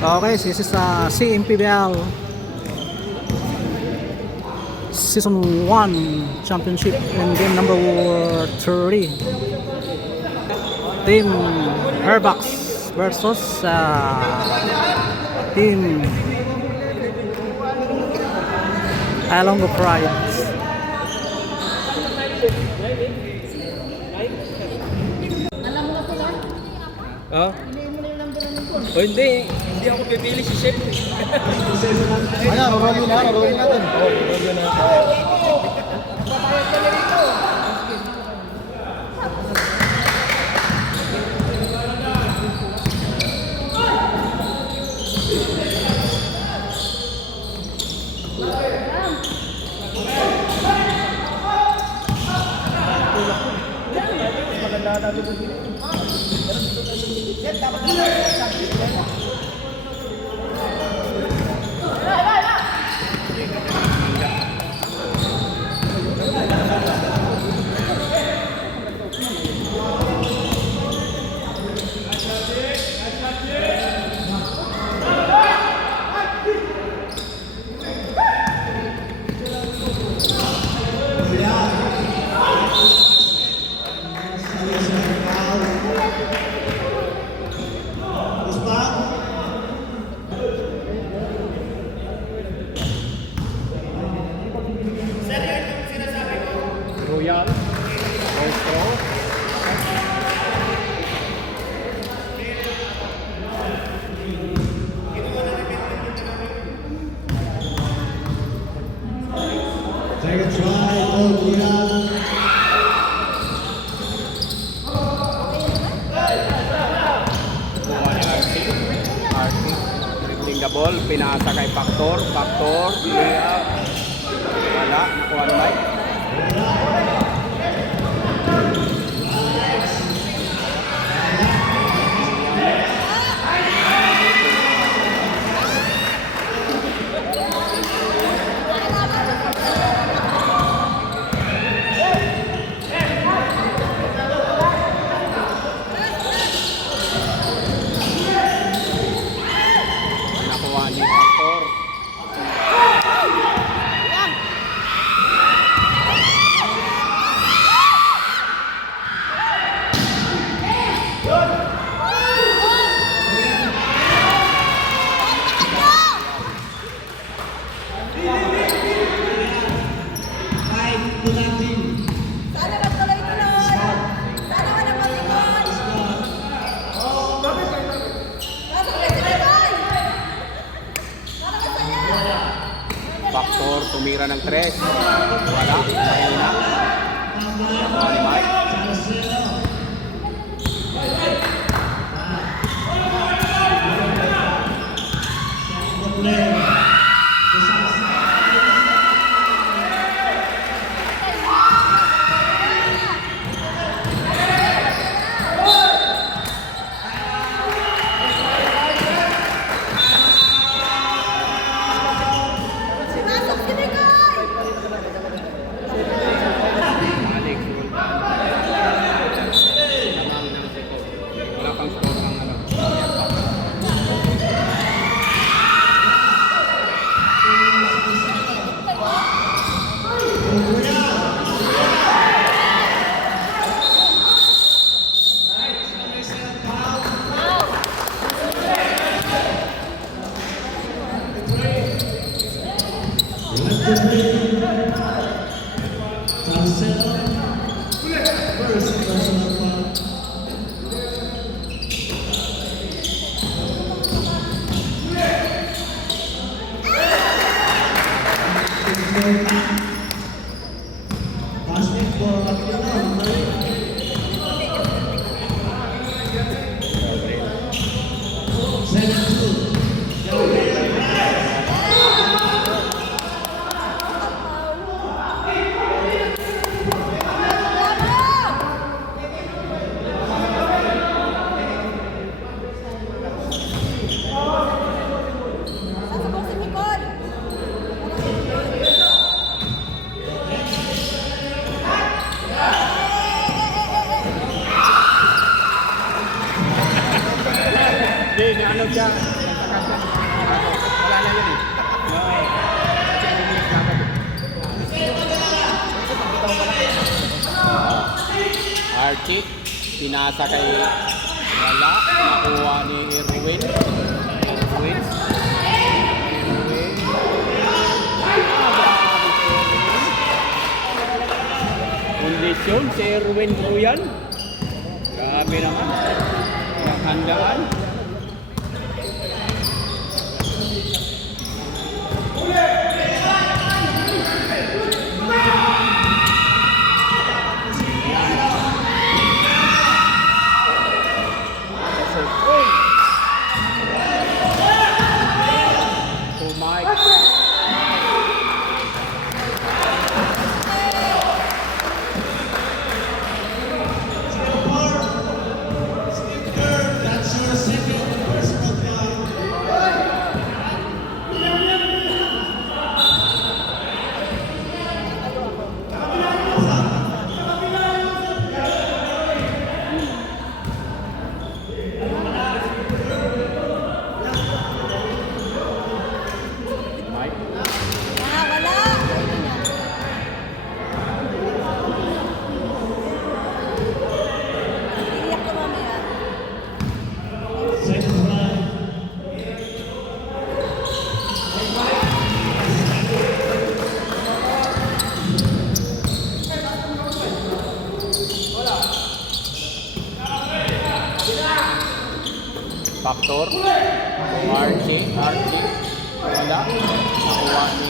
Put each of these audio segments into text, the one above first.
Okay, this is CMPBL Season 1 Championship in game number 3. Team Airbox versus Team Alongo Pride. Oh? O hindi ako pipili si Chef. Ayan, rolling natin. Rolling natin. Royal, Maestro. Take a try, Royal. Dribbling the ball, pinasa kay Factor, layup. Wala, nakuha na light. Nakuha ni Factor. Factor, tumira ng 3. Wala, mahina. Nakuha ni Mike. Wala pang score ng ano. Hindi, ano siya. Wala na yun eh. Archie, pinasa kay wala, nakuha ni Erwin. Kondisyon si Erwin Ruyan. Grabe naman. Naghandaan. That's your second personal foul. Mike. Wala. Iiyak ko mamaya. Second foul. Factor. Archie. Wala. Nakuha ni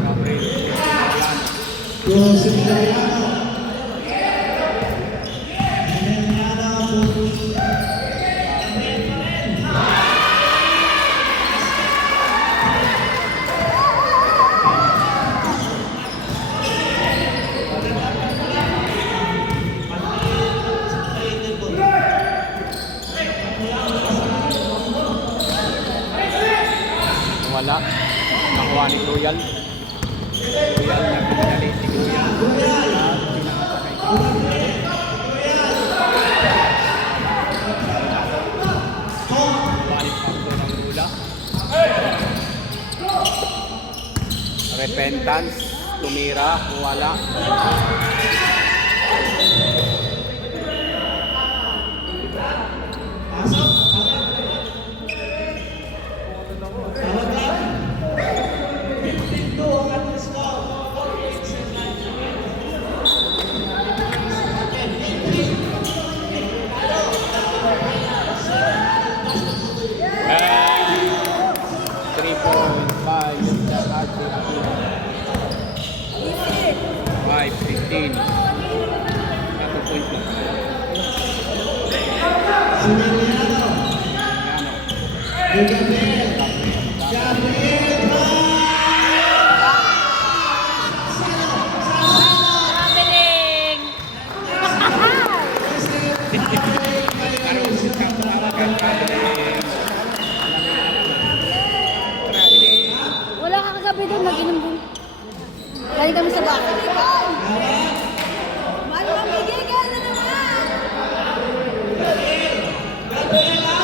Gabriel. Goes to Emiliano. Emiliano. Wala. Nakuha ni Royal. Royal na pinali si Royal. Balik Factor ng Rula. Repentance. Tumira. Wala. Five, 15. Kato point lang. Emiliano. Gabriel. Traveling! Wala ka kagabi doon, nag-inom doon. Galing kami sa bahay. Mano ang gigigil na naman! Gigigil ka!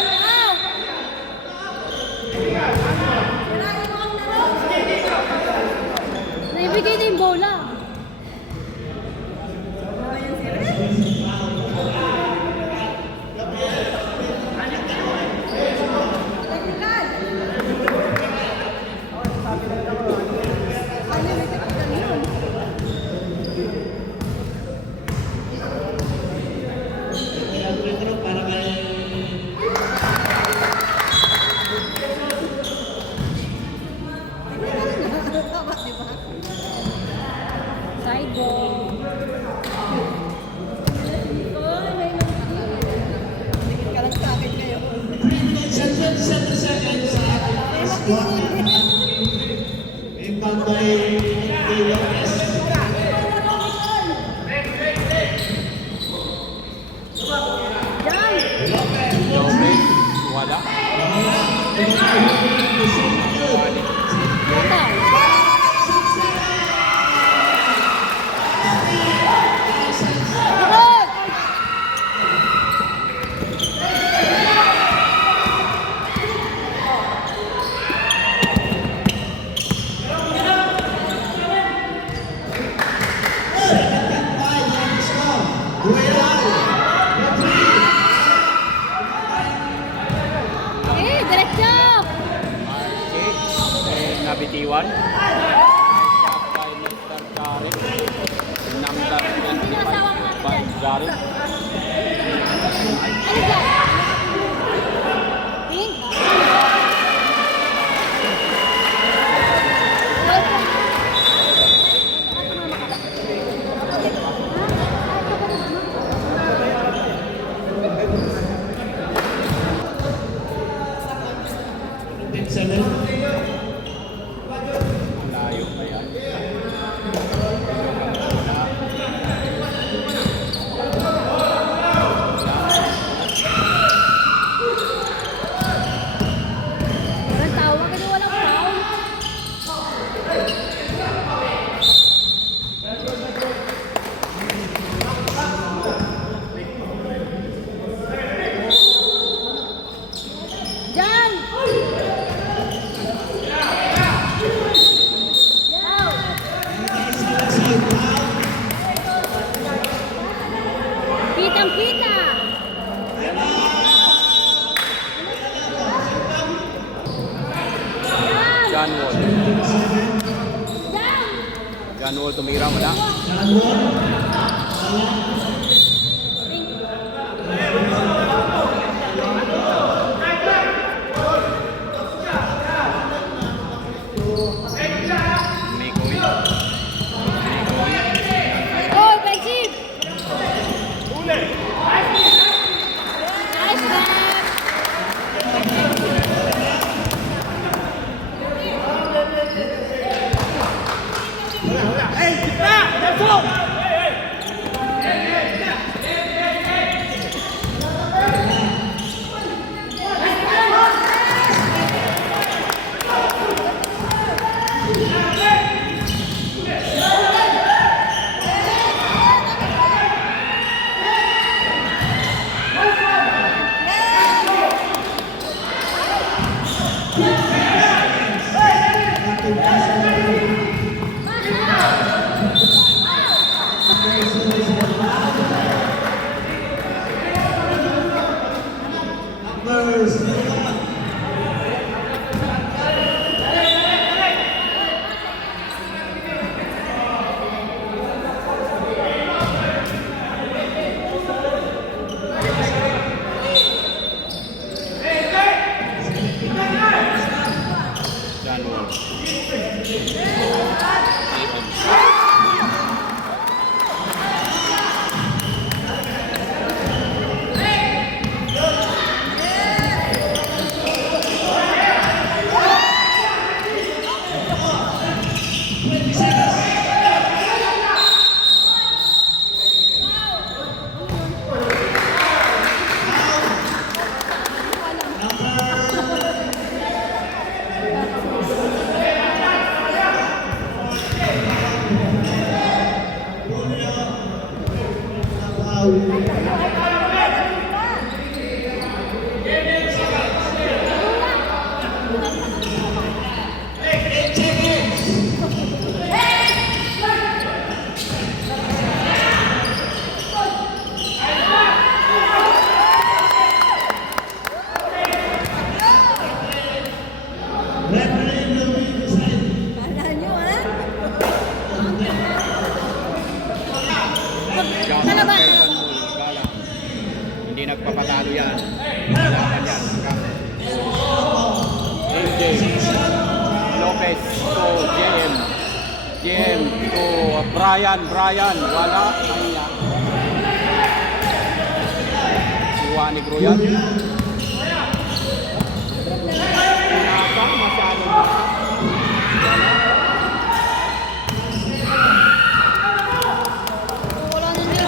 I'm out! Sirain mo ang laro! Naibigay na yung bola. Sideball. Tingin ka lang sa akin kayo. 7 seconds sa ating squad. May pambay Lopez. Lopez. Wala. Bata. 21. Nice shot by Mr. Jared. Number 25 by Jared. Ano dyan? Pink? Layo pa yan. Walang tawa kasi walang foul. Diyan! Kitang-kita! John Wall. Diyan! John Wall tumira mo na. Mikoy. Go, offensive! Nice man! John Wall. Kala nyo, ha? John Sana ba? Wall. Galang. Hindi nagpapatalo yan. Kailangan yan. AJ Lopez to JM. JM to Brian. Wala. Kaya. Kuha ni Gruyan. Nasa masyado. Wala na nyo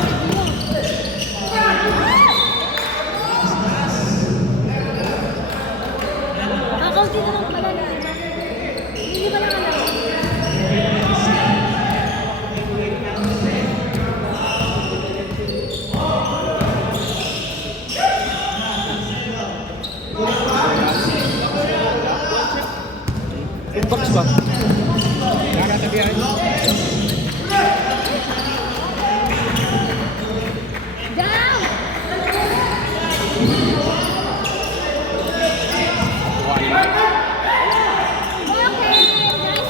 Kakaunti na lang pala na. Hindi ba lang alam? Box ba? Nakatabihan. Down! Kuha ni Mike. Okay! Nice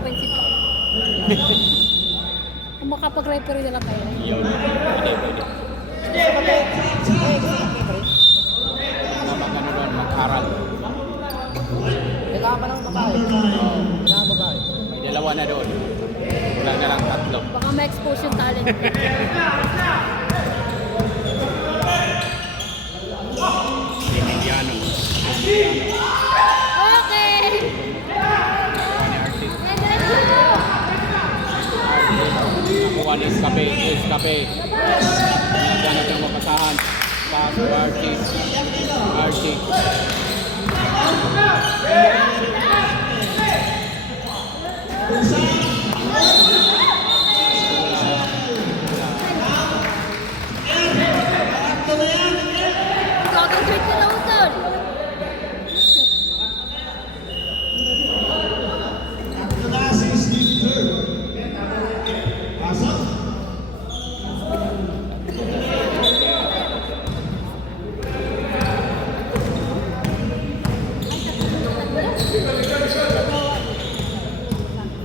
Offensive pa. Kung makapag-referee na lang tayo. Yun. Pwede, pwede. Mag ano doon, mag-aral. May dalawa na doon. Wala na lang tatlo. Baka ma-expose yung talent. Emiliano. Okay! Nakuha ni Escape. Escape. Nagyan natin ang mapasahan. Pass to Archie. Archie. Concentrate ka lang doon. Tatlo na si Steve Kerr. Pasok.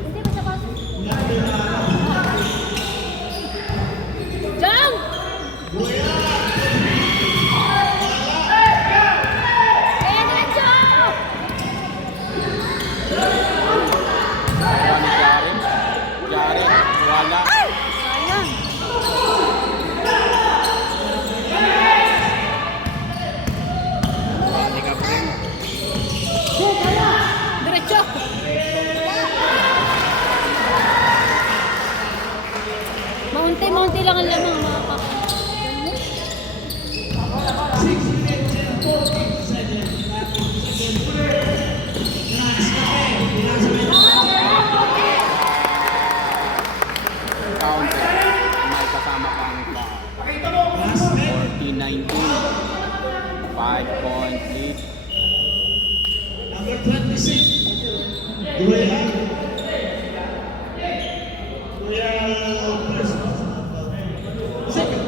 Hindi ba siya pasok? Jump! Eh, diretso! Nakuha ni Jaren. Jaren. Wala. Sayang. Nakuha ni Gabriel. Diretso! Maunti-maunti lang ang lamang mga papa. 6 minutes and 14 seconds. Counter. May kasama pang Last minute. 14-19. 5-point lead. Number 26. Duela. First. Second.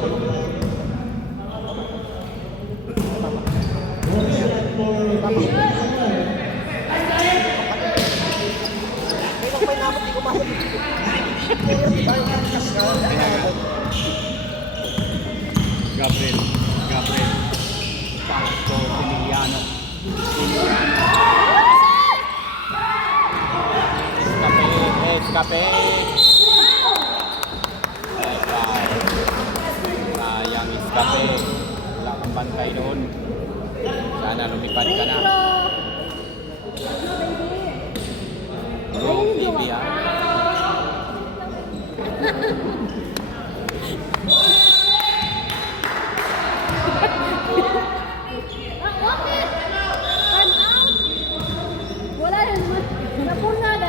Gabriel. Gabriel. Pasto. Emiliano. Emiliano. Escape. Escape. Sayang Escape. Wala kang bantay doon. Sana lumipad ka na. Bro, baby ah. Okay! Time out! Wala na naman. Napuna na.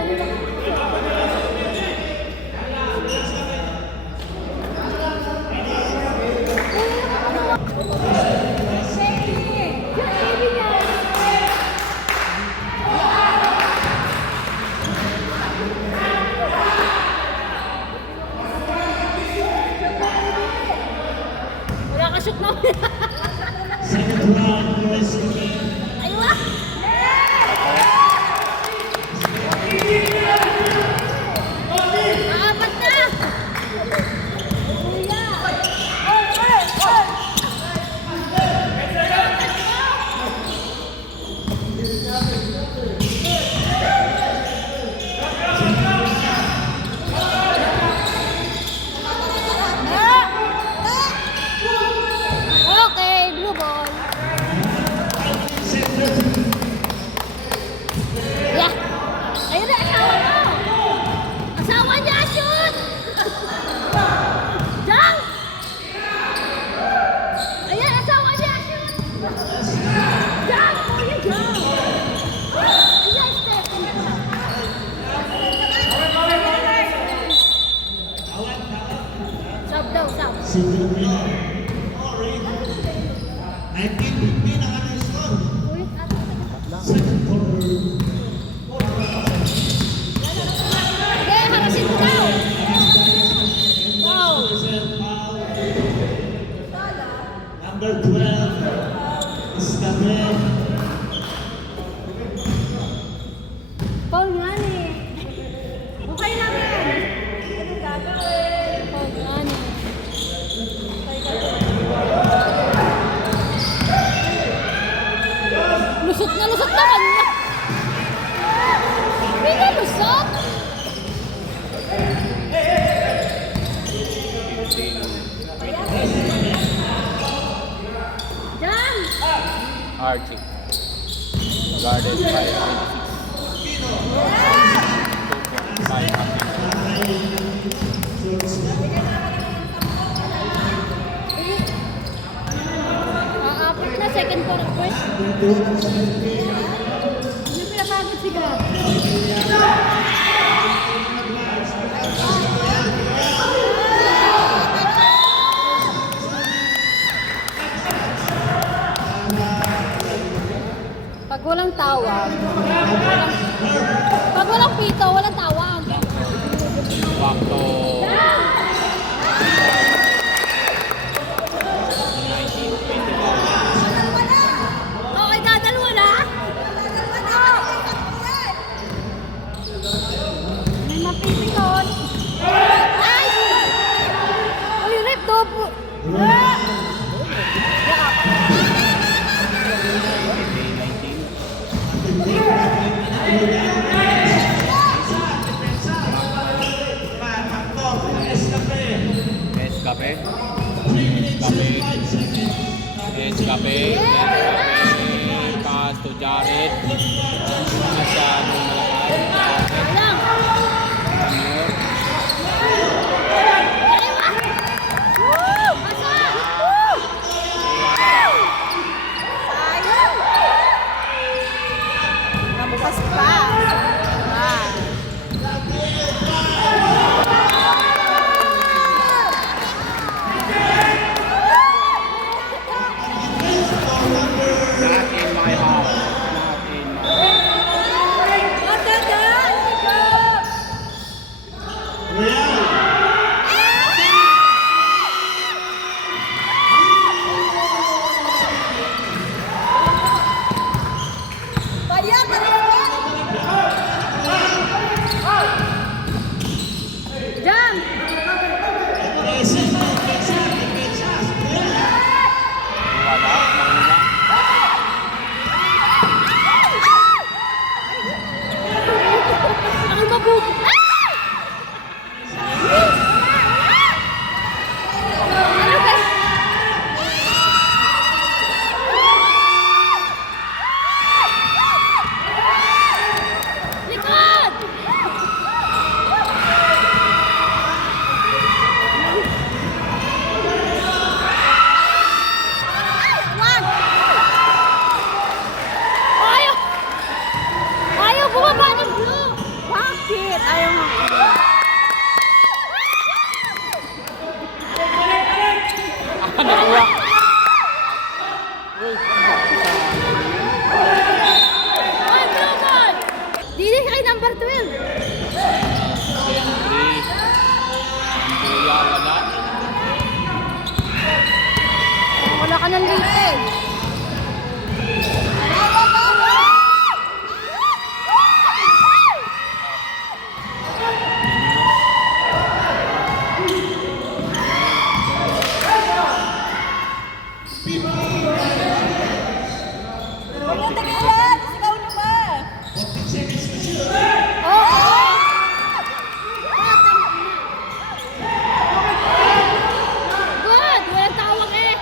Wala ka shoot na. Second round, boys. Aywa! Aapat na! Kuya! Okay, blue ball. Yeah. Ayun na, asawa mo. Asawa niya, shoot! Jump! Ayan, asawa niya, shoot! Jump! Kuya, jump! Ayan, step. Sub daw, sub. Si Duela. Already. 19-15 ang ano yung score. Ulit, Second quarter. Archie. Garden 526. 2.5 happy. Apat na second for request. Hindi pinapagod siya. Pag walang tawag, pag walang pito, walang tawag. Bakto. Okay, dadalwa na? May mapipiton. Ay! Uy, rip, dobo. Escape. Escape. Pass to Jared. Masyadong malakas. Lang. Amir. Woo! Asa? Woo! Sayang. Nabukas pa. Not in my house. Not in my Jump! wala. Mahina. Ang mabug! Ano ba? Likod! Wag! Ayaw! Ayaw bumaba ng blue! Bakit? Ayaw mo. Nakuha. Ay, blue ball! Dili kay number 12. Henry. Kuya, wala. Wala ka ng late. Good! Walang tawag eh.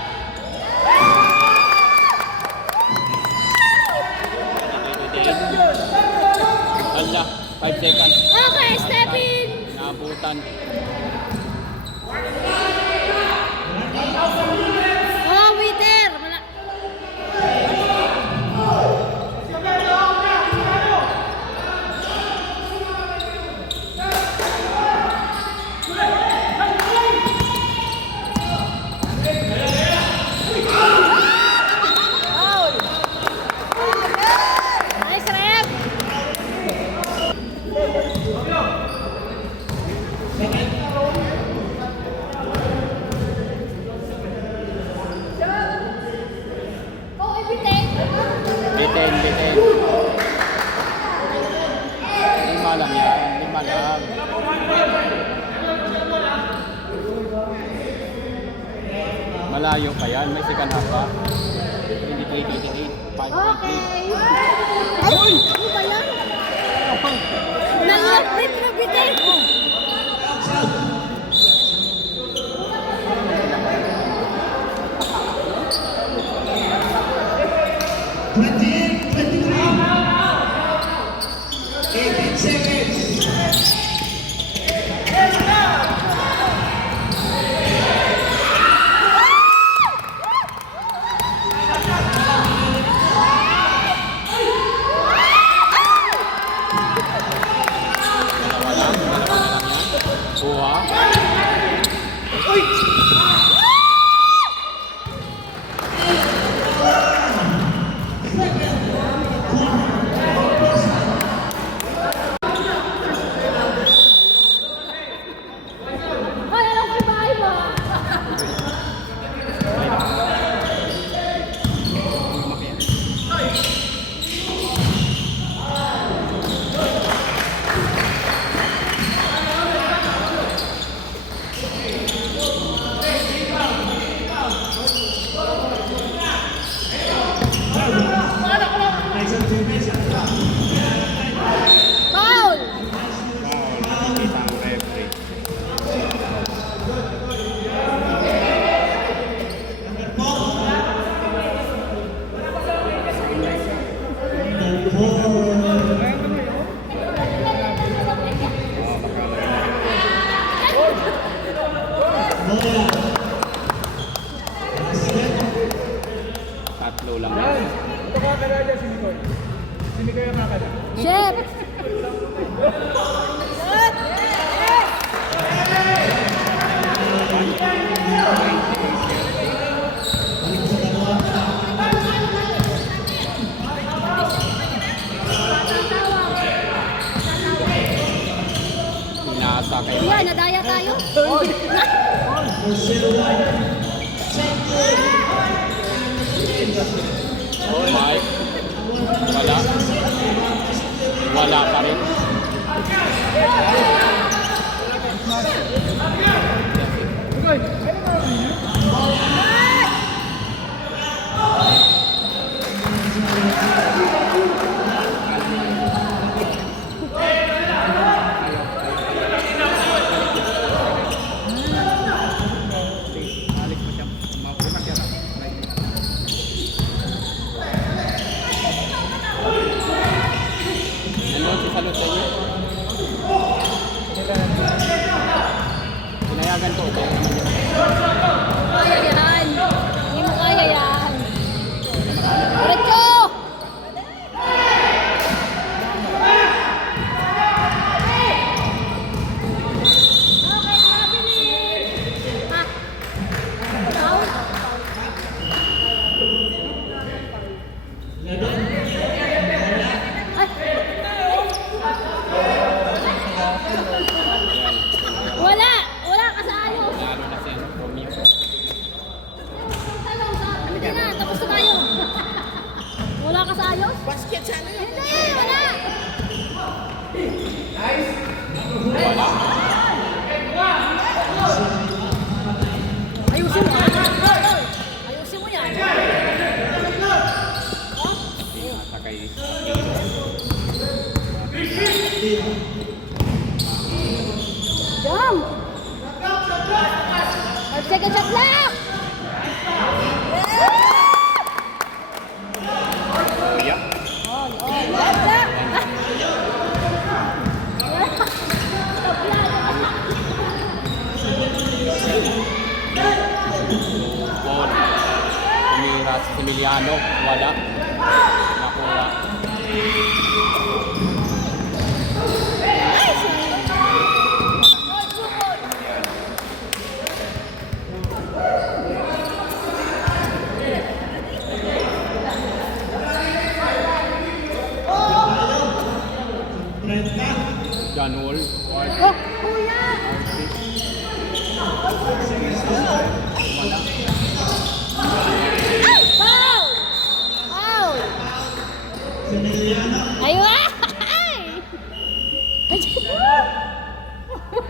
Ala, 5 seconds. Okay, step in. Naabutan. Oh, waiter. Wala. Foul. Nice rep. Oh, everything. Bitin. Lima lang yan. 5 lang. Malayo pa yan. May second half pa. 28, 5 Okay. Ay, ano ba yan? Nalapit na bitin. Ay, alam ko yung bahay mo. Nice and two minutes. Foul! Isang referee. Tatlo lang. Chef! Nasa kay Kuya, nadaya tayo. Mike. Wala. Wala pa rin. Ano si Salot sa inyo? Pinayagan to. Kaya naman yun. Kaya yan. Hindi mo kaya yan. Diretso! Wala! Wala ka sa ayos! Lalo na si Romeo. Hindi na, tapos na tayo. Wala ka sa ayos? Basket sana yun. Hindi, wala! Wala. Ayusin mo. Ayusin mo yan. Nasa kay Jump! 5 second shot lang! Kuya. Ball. Tumira si Emiliano. Wala. Nakuha. John Wall. Oh, kuya! Wala. Ay! Foul! Foul! Aywa! Ay!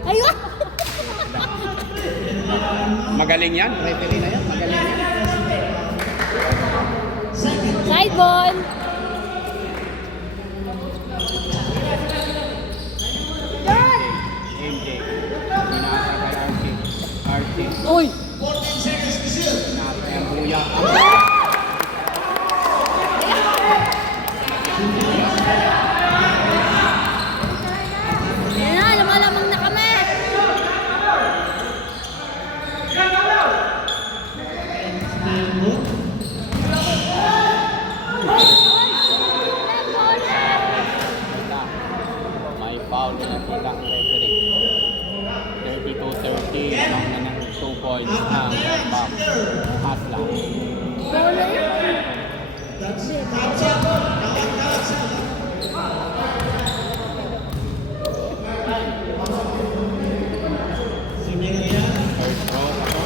Aywa! Magaling yan. Referee na yan. Magaling yan. Side ball! MJ. Binasa kay RT. RT. Uy! 14 seconds to shoot. Nasa yung buya. Yan na, lumalamang na kami! May foul na nakita ang referee. 32-30 lang na ng 2 points ang back. Asla. Bola yun. That's Katsa. Kawan Katsa. Si Miriam. First row ako.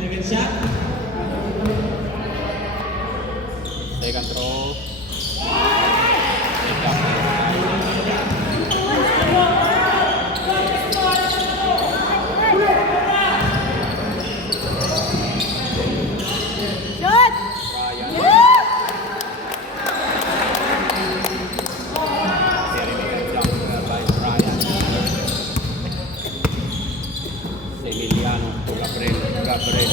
Second shot. Second row. Take up. Shot! Ryan. Yeah! Perimeter jump by Ryan. Emiliano to Gabriel. Gabriel.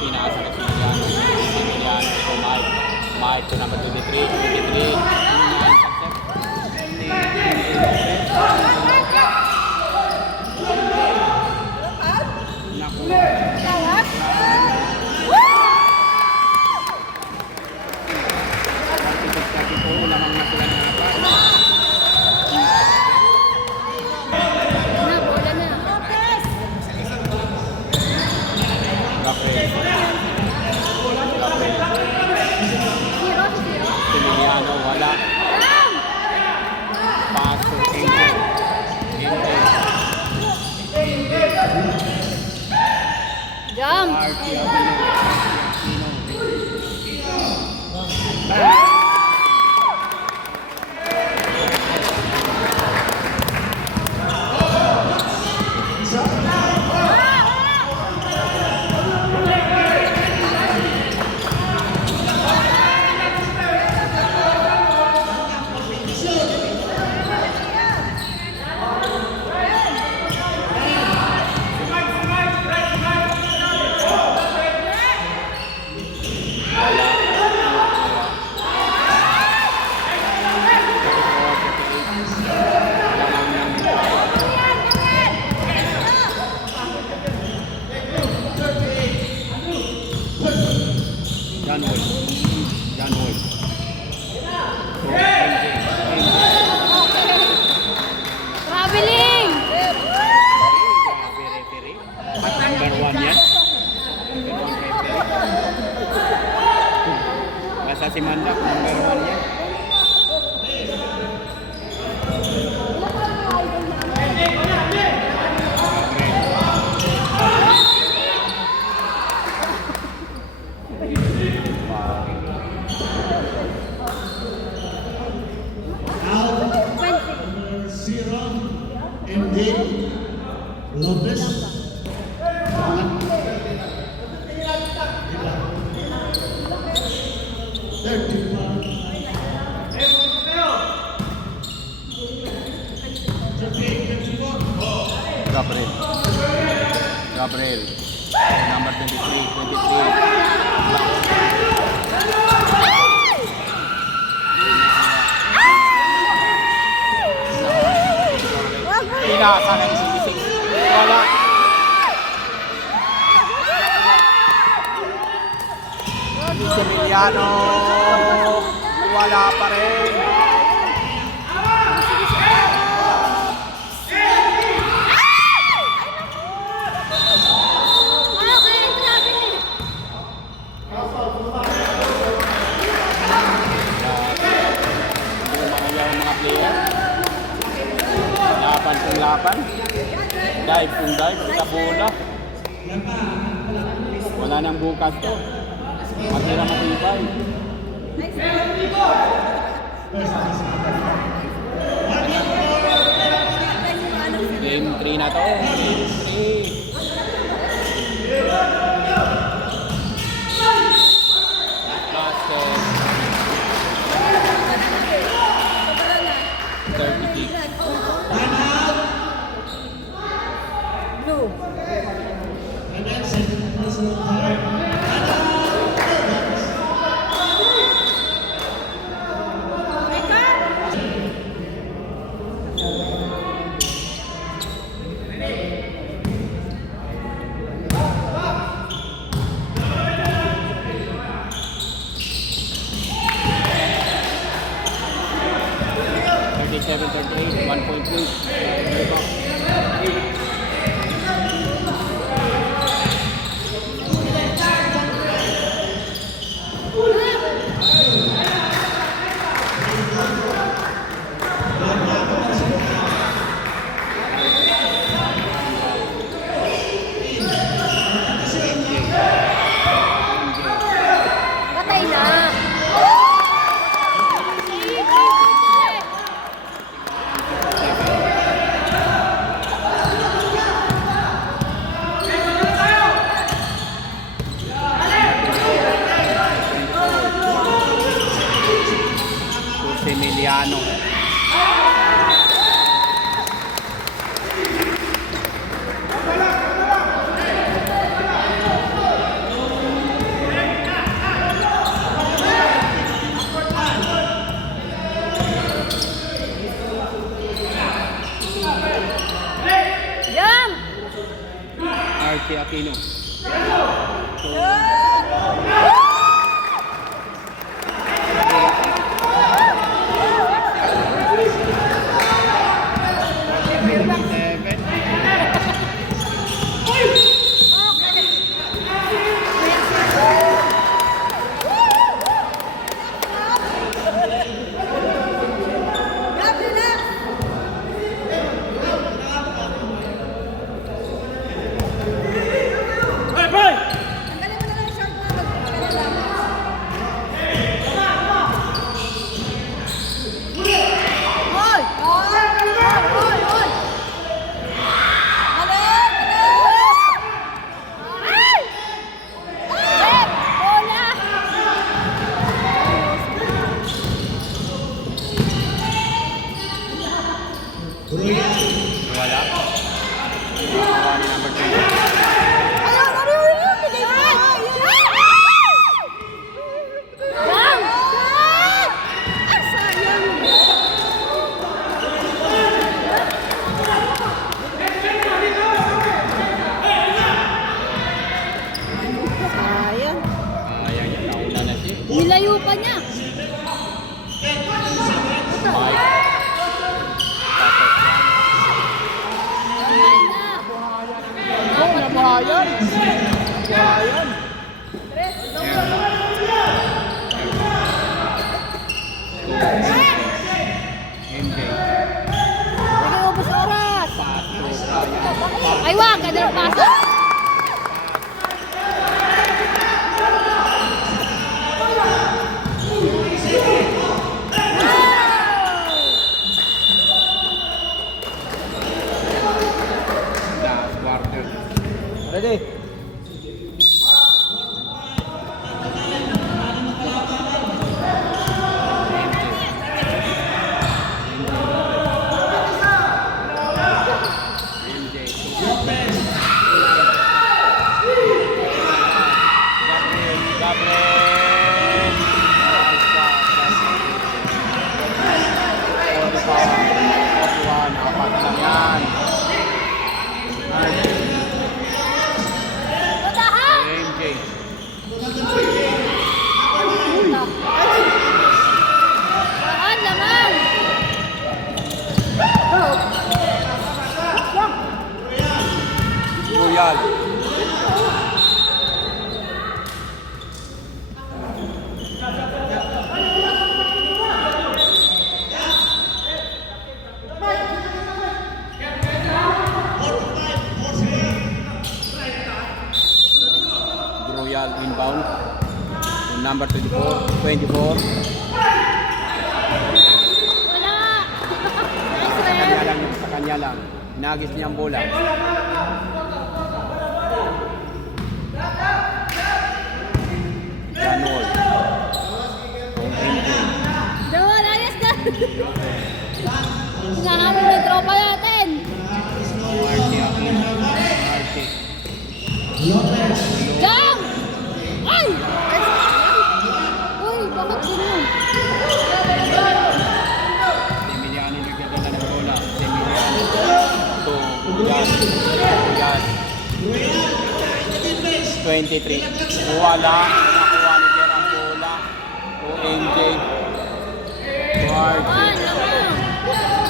Pinasa na si Emiliano. Emiliano to Mike. Mike to number 23. 23. 9 Naku. Tawag? Pagkakit po, lamang na sila ng apat. Na, bola na. Lopez! Gabriel. Gabriel. Zero. Emiliano, wala. Ram! Pass to Angel. Angel. Jump! Archie Abino. John Wood. John Wood. So, Traveling! referee. Number 1 yan. Number 1 referee. Basta si Mandak, number 1 yan. Out. Number 0. MD. Lopez. 35. Gabriel. Gabriel. Number 23. 23. Pinasa ng 66. Wala. Si Emiliano. Wala pa rin. Mga player. Laban kung laban. Dive kung dive. Sa bola. Wala nang bukas to. Matira matibay. Game 3 na to. Game 3. Basket. 36. Blue. And then second personal time. 27-38, 1 point lead. Herbax. Patay na. Emiliano. Jump! Archie Aquino. Wala. Wala ni number 20. Ayan yan, nauna na siya. Nilayo pa niya. Mike. Bahayan. MJ. Sige, ubos oras. Pato. Ay, wag. Kada na pasok. Last quarter. Ready? Saan naman? Royal. Royal inbound to number 24. Wala. Nice Sa kanya rep. lang yun, sa kanya lang. Nagis niya ang bola. Ganol. Doon, ayos na. Hinahamon ng tropa natin. Archie Aquino. Archie. Jump! Ay! Uy, bakit ganun? Emiliano nagdadala ng bola. Emiliano. To Royal. 23. Wala. Nakuha ni Jer ang bola. To MJ. To Archie. Naman.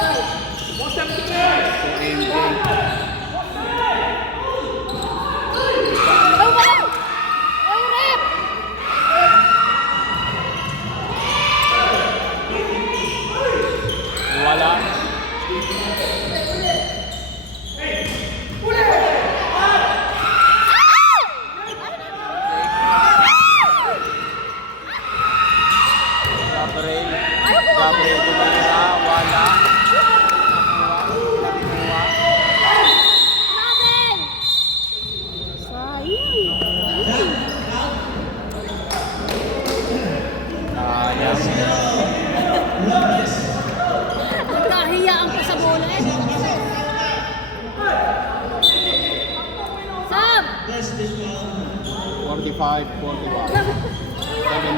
7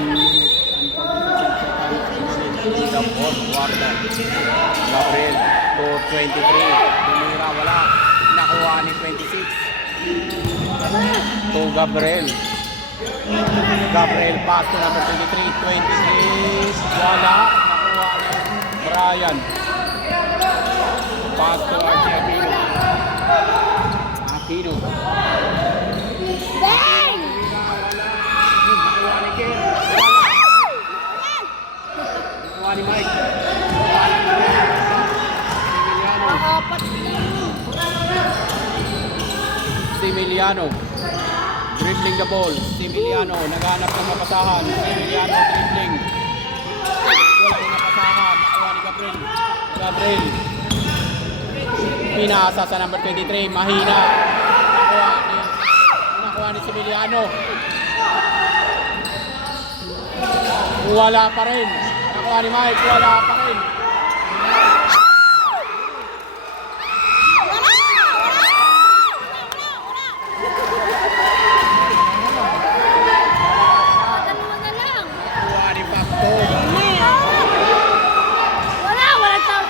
minutes and 46 seconds in the fourth quarter. Gabriel to 23. Tumira, wala. Nakuha ni 26. To Gabriel. Gabriel pass to number 23. 23. Wala. Nakuha ni Brian. Pass to Aquino. Aquino. Bang! Nakuha ni Kim. Nakuha ni Mike. Similiano. Dribbling the ball. Similiano. Naghanap ng mapasahan. Similiano dribbling. Walang napasahan. Nakuha ni Gabriel. Gabriel. Pinasa sa number 23. Mahina. Nakuha ni Similiano. Wala pa rin. Nakuha ni Mike. Wala pa rin. Dalawa na lang. Nakuha ni Factor. Wala tao.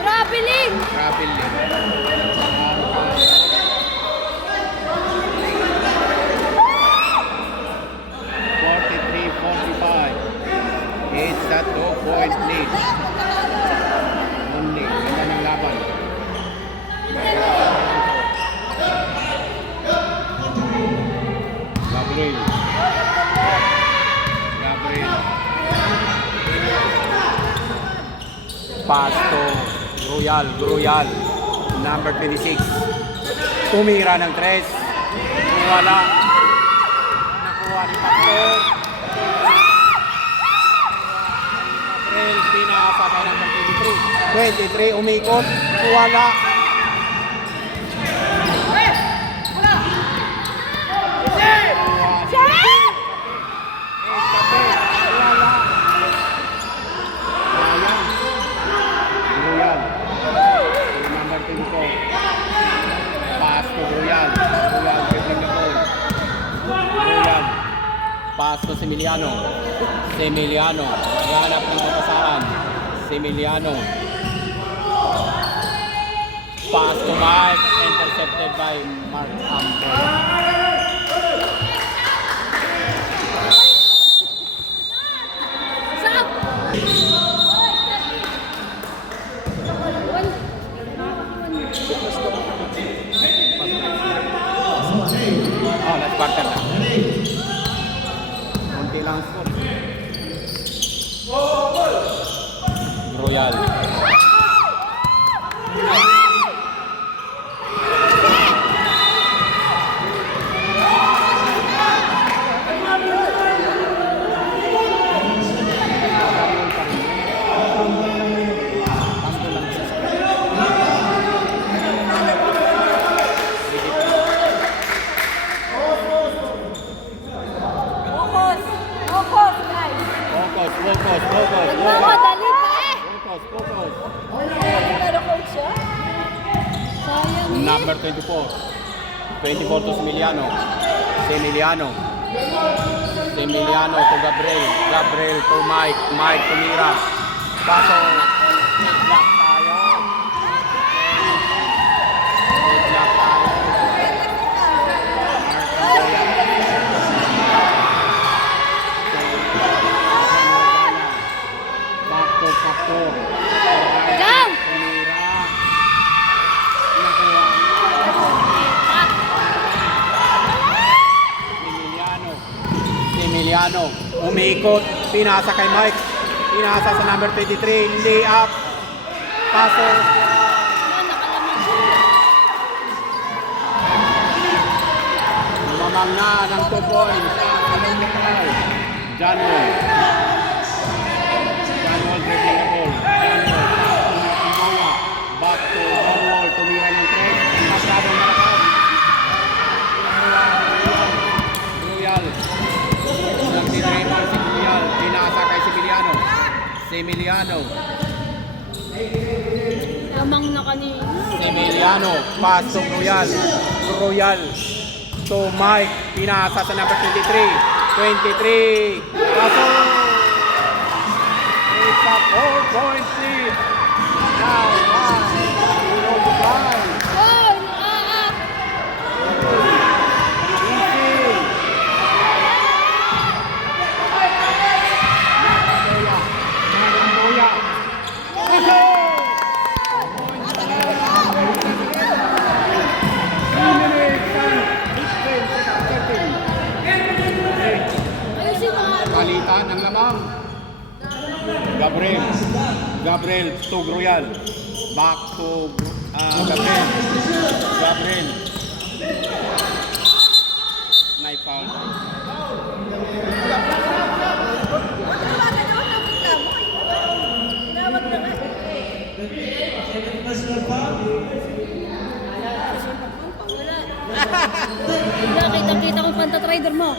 Traveling. Traveling. It's a 2-point lead. Only. Ganda ng laban. Gabriel. Gabriel. Pass to Royal. Number 26. Tumira ng 3. Wala. Nakuha ni Pactor. Pinasa kay number 23. 23, umikot. Wala. Royal. Number 24. Pass to Royal. Royal dribbling the ball. Royal. Pass to Similiano. Naghanap ng kapasahan. Similiano. Pass to Mark. Intercepted by Mark Amber. Stop! Oh, last quarter na. Konti lang score. Royal. Focus, guys. Focus. Nagmamadali pa eh. Focus. Pero coach siya? Sayang. Number 24. 24 to Similiano. Similiano to Gabriel. Gabriel to Mike. Mike to Mira. Paso. Block tayo. Factor. Jam! Mira. Similiano. Umikot. Pinasa kay Mike. Pinasa sa number 23. Lay up. Paso. Lumamang na ng 2 points. John Wall dribbling the ball. Back to John Wall. Tumira ng 3. Masyadong malakas. Royal. Nag-dribbling si Royal. Pinasa kay Similiano. Lamang kanina. Emiliano, pass to Royal. Royal to Mike. Pinasa sa number 23. 23. Paso! It's a 4-point lead. Now, one. Below the line. Goal! Easy. Manamboya. Paso! 3 minutes and 15 seconds. Ayusin mo nga. Palitan ng lamang. Gabriel to Royal. Back to Gabriel. May foul. Wala, kitang-kita ko yung pantatrider mo.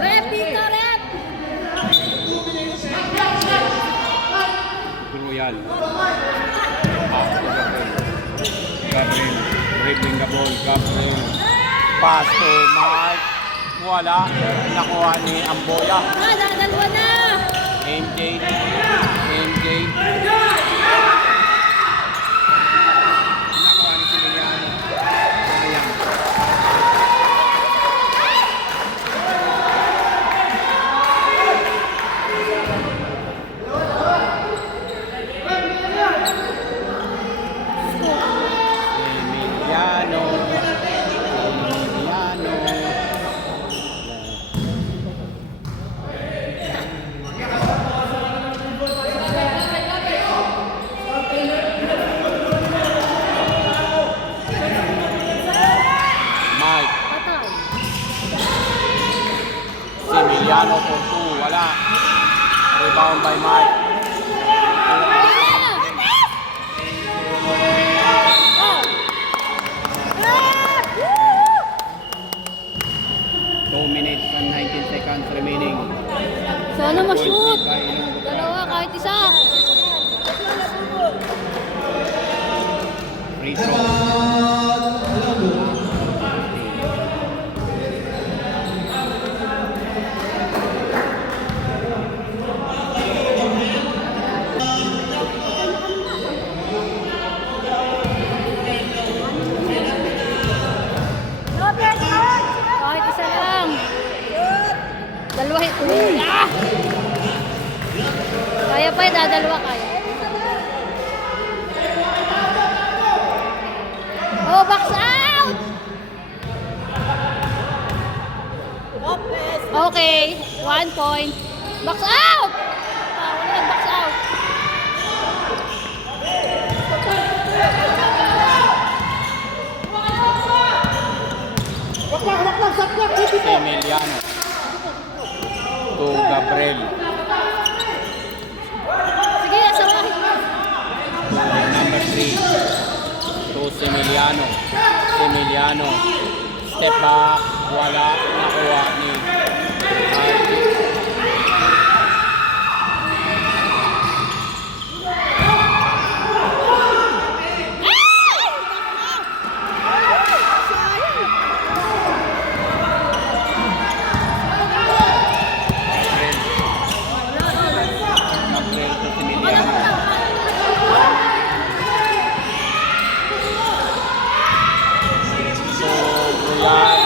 Rep, dito, rep! Royal. Back to Gabriel. Dribbling the ball. Gabriel. Pass to Mark. Wala. Nakuha ni Amboya. Dalawa na! MJ. Nakuha ni Emiliano. Sayang. Emiliano. Mike. Patay. Emiliano for 2. Wala. Rebound by Mike. Oh! 2 minutes and 19 seconds remaining. Sana ma-shoot! By Ilonggo. Dalawa, kahit isa. Free throw. Kahit isa lang. Dalawa. Ah! Kaya pa, dadalawa kaya. Oh, box out! Okay, 1 point. Box out! Ah, wala nag-box out. Emiliano. To Gabriel. Sige, asawahin mo. Number 3. To Emiliano. Step back. Wala. Nakuha ni Gabriel to Emiliano. So, Royal.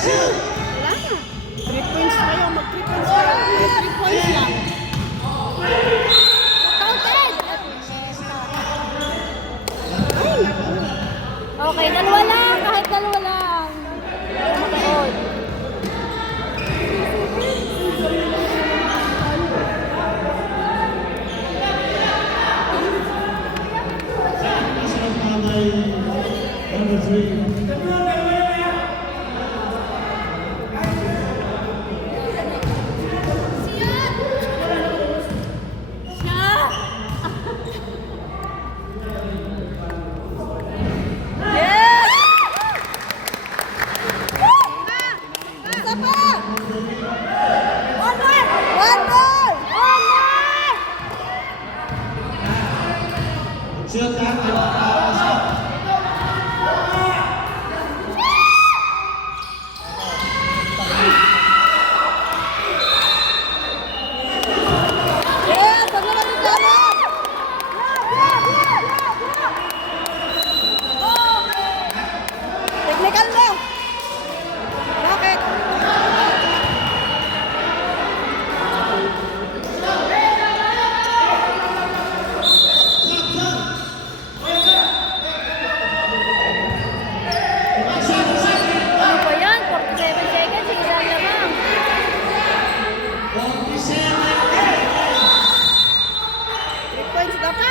Wala na. 3 points kayo. Mag-3 points kayo. 3 points lang. Counted! Ay, naku. Okay, dalawa lang. Kahit dalawa lang. Ayaw mag-out. Personal foul by number 3. Yes! Isa pa! One more! One more! One more! Shoot natin. Yes! Ang naman yung laban! Technical mo! Bakit? Ano ba yan? 47 seconds, isa lamang. 47. 3 points dapat.